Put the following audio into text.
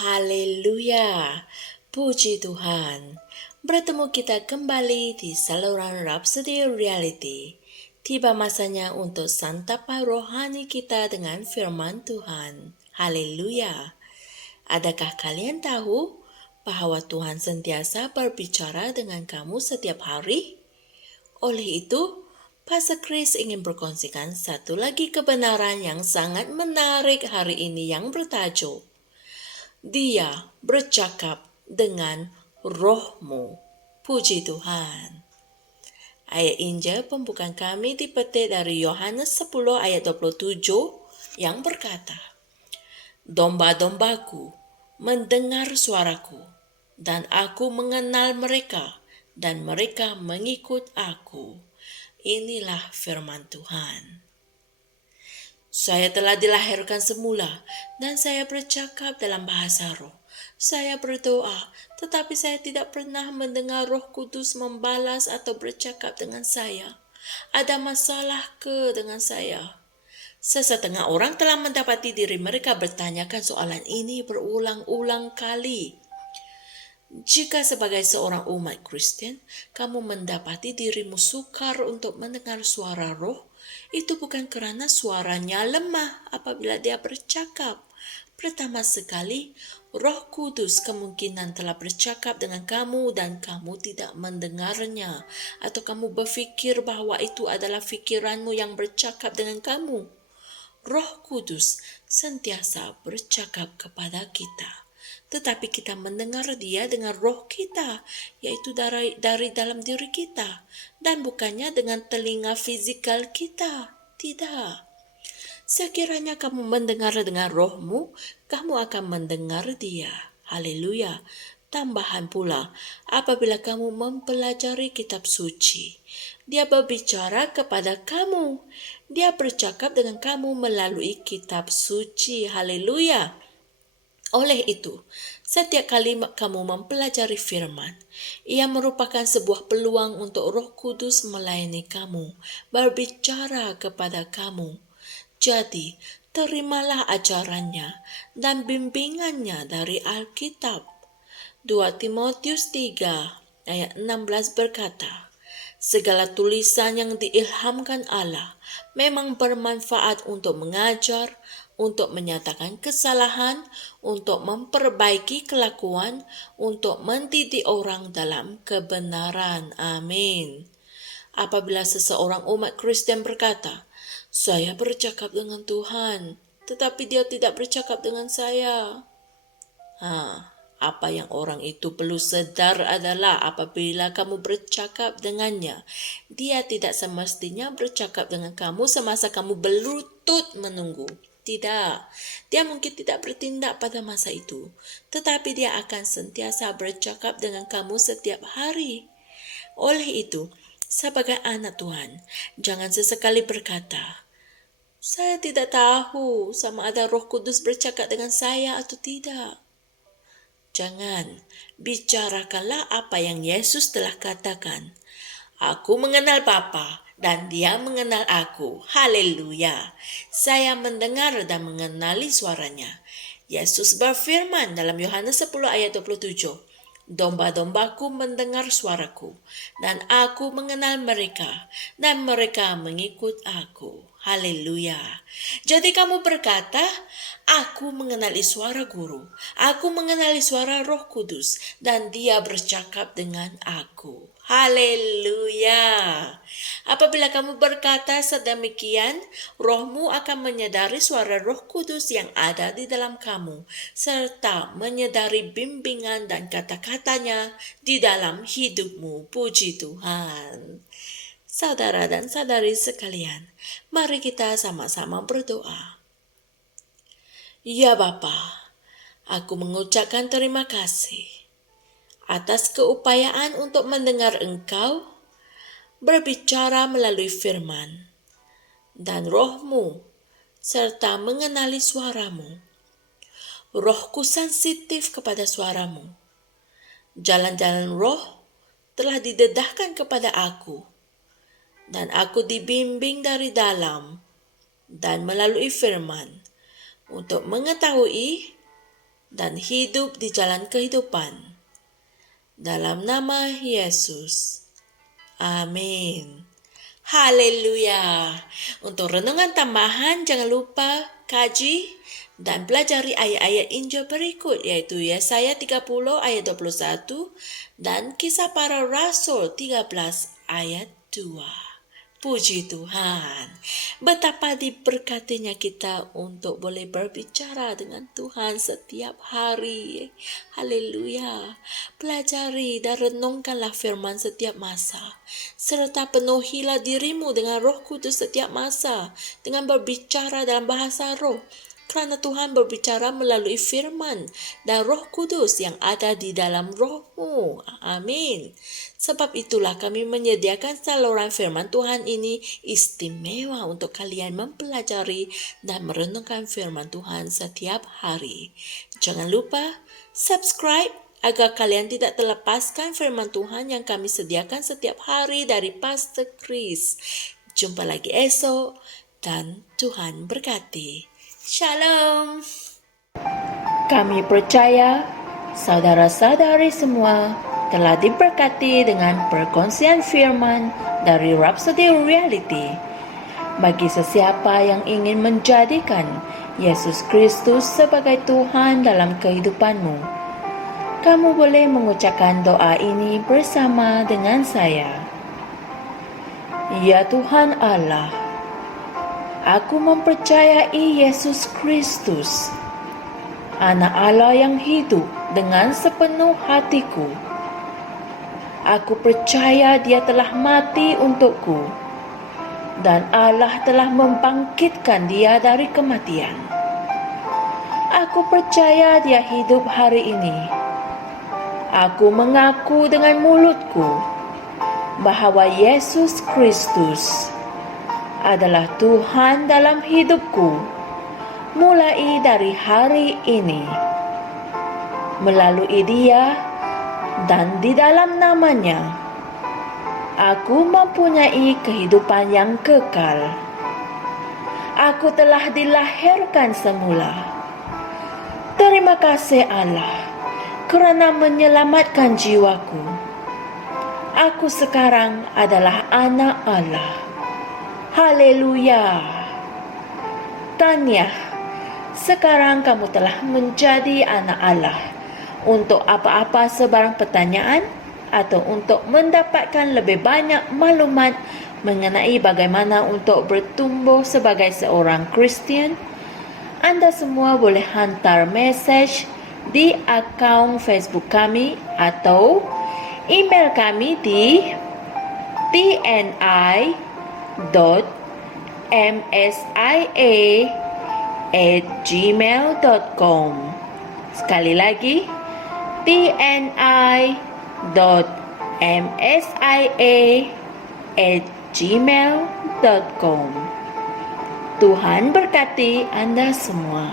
Haleluya, puji Tuhan. Bertemu kita kembali di saluran Rhapsody Reality. Tiba masanya untuk santapan rohani kita dengan firman Tuhan. Haleluya. Adakah kalian tahu bahwa Tuhan sentiasa berbicara dengan kamu setiap hari? Oleh itu, Pastor Chris ingin berkongsikan satu lagi kebenaran yang sangat menarik hari ini yang bertajuk Dia bercakap dengan rohmu. Puji Tuhan. Ayat Injil pembukaan kami dipetik dari Yohanes 10 ayat 27 yang berkata, Domba-dombaku mendengar suaraku, dan aku mengenal mereka, dan mereka mengikut aku. Inilah firman Tuhan. Saya telah dilahirkan semula dan saya bercakap dalam bahasa roh. Saya berdoa, tetapi saya tidak pernah mendengar Roh Kudus membalas atau bercakap dengan saya. Ada masalah dengan saya? Sesetengah orang telah mendapati diri mereka bertanyakan soalan ini berulang-ulang kali. Jika sebagai seorang umat Kristen, kamu mendapati dirimu sukar untuk mendengar suara roh, itu bukan kerana suaranya lemah apabila dia bercakap. Pertama sekali, Roh Kudus kemungkinan telah bercakap dengan kamu dan kamu tidak mendengarnya, atau kamu berfikir bahwa itu adalah fikiranmu yang bercakap dengan kamu. Roh Kudus sentiasa bercakap kepada kita. Tetapi kita mendengar dia dengan roh kita, yaitu dari dalam diri kita, dan bukannya dengan telinga fizikal kita. Tidak. Sekiranya kamu mendengar dengan rohmu, kamu akan mendengar dia. Haleluya. Tambahan pula, apabila kamu mempelajari kitab suci, dia berbicara kepada kamu. Dia bercakap dengan kamu melalui kitab suci. Haleluya. Oleh itu, setiap kali kamu mempelajari firman, ia merupakan sebuah peluang untuk Roh Kudus melayani kamu, berbicara kepada kamu. Jadi, terimalah ajarannya dan bimbingannya dari Alkitab. 2 Timotius 3 ayat 16 berkata, Segala tulisan yang diilhamkan Allah memang bermanfaat untuk mengajar, untuk menyatakan kesalahan, untuk memperbaiki kelakuan, untuk mendidik orang dalam kebenaran. Amin. Apabila seseorang umat Kristen berkata, saya bercakap dengan Tuhan, tetapi dia tidak bercakap dengan saya. Apa yang orang itu perlu sedar adalah apabila kamu bercakap dengannya, dia tidak semestinya bercakap dengan kamu semasa kamu berlutut menunggu. Tidak, dia mungkin tidak bertindak pada masa itu, tetapi dia akan sentiasa bercakap dengan kamu setiap hari. Oleh itu, sebagai anak Tuhan, jangan sesekali berkata, saya tidak tahu sama ada Roh Kudus bercakap dengan saya atau tidak. Jangan, bicarakanlah apa yang Yesus telah katakan. Aku mengenal Bapa dan dia mengenal aku. Haleluya. Saya mendengar dan mengenali suaranya. Yesus berfirman dalam Yohanes 10 ayat 27. Domba-dombaku mendengar suaraku, dan aku mengenal mereka, dan mereka mengikut aku. Haleluya. Jadi kamu berkata, aku mengenali suara guru, aku mengenali suara Roh Kudus, dan dia bercakap dengan aku. Haleluya. Apabila kamu berkata sedemikian, rohmu akan menyadari suara Roh Kudus yang ada di dalam kamu, serta menyadari bimbingan dan kata-katanya di dalam hidupmu. Puji Tuhan. Saudara dan saudari sekalian, mari kita sama-sama berdoa. Ya Bapa, aku mengucapkan terima kasih atas keupayaan untuk mendengar Engkau berbicara melalui firman dan rohmu serta mengenali suaramu. Rohku sensitif kepada suaramu. Jalan-jalan roh telah didedahkan kepada aku dan aku dibimbing dari dalam dan melalui firman untuk mengetahui dan hidup di jalan kehidupan. Dalam nama Yesus. Amin. Haleluya. Untuk renungan tambahan, jangan lupa kaji dan pelajari ayat-ayat Injil berikut, yaitu Yesaya 30 ayat 21 dan Kisah Para Rasul 13 ayat 2. Puji Tuhan. Betapa diberkatinya kita untuk boleh berbicara dengan Tuhan setiap hari. Haleluya. Pelajari dan renungkanlah firman setiap masa. Serta penuhilah dirimu dengan Roh Kudus setiap masa. Dengan berbicara dalam bahasa roh. Kerana Tuhan berbicara melalui firman dan Roh Kudus yang ada di dalam rohmu. Amin. Sebab itulah kami menyediakan saluran firman Tuhan ini istimewa untuk kalian mempelajari dan merenungkan firman Tuhan setiap hari. Jangan lupa subscribe agar kalian tidak terlepaskan firman Tuhan yang kami sediakan setiap hari dari Pastor Chris. Jumpa lagi esok dan Tuhan berkati. Shalom. Kami percaya saudara-saudari semua telah diberkati dengan perkongsian firman dari Rhapsody Reality. Bagi sesiapa yang ingin menjadikan Yesus Kristus sebagai Tuhan dalam kehidupanmu, kamu boleh mengucapkan doa ini bersama dengan saya. Ya Tuhan Allah, aku mempercayai Yesus Kristus, Anak Allah yang hidup dengan sepenuh hatiku. Aku percaya Dia telah mati untukku, dan Allah telah membangkitkan Dia dari kematian. Aku percaya Dia hidup hari ini. Aku mengaku dengan mulutku bahwa Yesus Kristus adalah Tuhan dalam hidupku, mulai dari hari ini. Melalui Dia dan di dalam nama-Nya, aku mempunyai kehidupan yang kekal. Aku telah dilahirkan semula. Terima kasih Allah kerana menyelamatkan jiwaku. Aku sekarang adalah anak Allah. Haleluya. Tanya, sekarang kamu telah menjadi anak Allah. Untuk apa-apa sebarang pertanyaan atau untuk mendapatkan lebih banyak maklumat mengenai bagaimana untuk bertumbuh sebagai seorang Kristian, Anda semua boleh hantar mesej di akaun Facebook kami atau email kami di tni.msia@gmail.com. Sekali lagi, tni.msia@gmail.com. Tuhan berkati Anda semua.